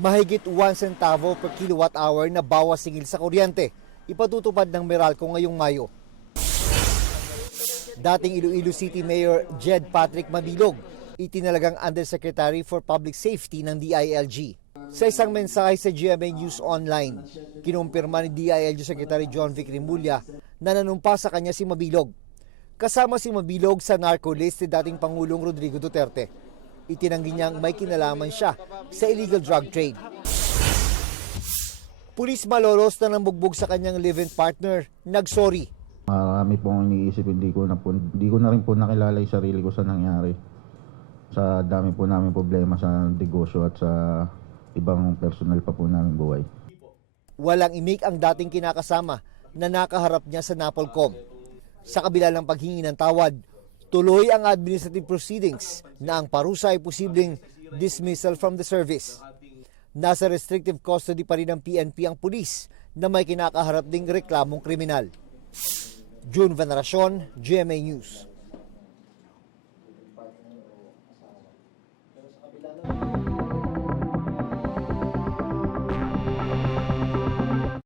Mahigit 1 centavo per kilowatt hour na bawas singil sa kuryente, ipatutupad ng Meralco ngayong Mayo. Dating Iloilo City Mayor Jed Patrick Mabilog, itinalagang Undersecretary for Public Safety ng DILG. Sa isang mensahe sa GMA News Online, kinumpirma ni DILG Secretary John Vic Rimulya na nanumpa sa kanya si Mabilog. Kasama si Mabilog sa narco list ni dating Pangulong Rodrigo Duterte. Itinanggi niyang may kinalaman siya sa illegal drug trade. Pulis malolos na nambugbog sa kanyang live-in partner, nagsorry. Marami pong iniisip, hindi ko na rin po nakilala yung sarili ko sa nangyari. Sa dami po namin problema sa negosyo at sa ibang personal pa po namin buhay. Walang imik ang dating kinakasama na nakaharap niya sa NAPOLCOM. Sa kabila ng paghingi ng tawad, tuloy ang administrative proceedings na ang parusa ay posibleng dismissal from the service. Nasa restrictive custody pa rin ng PNP ang pulis na may kinakaharap ding reklamong kriminal. June Veneracion, GMA News.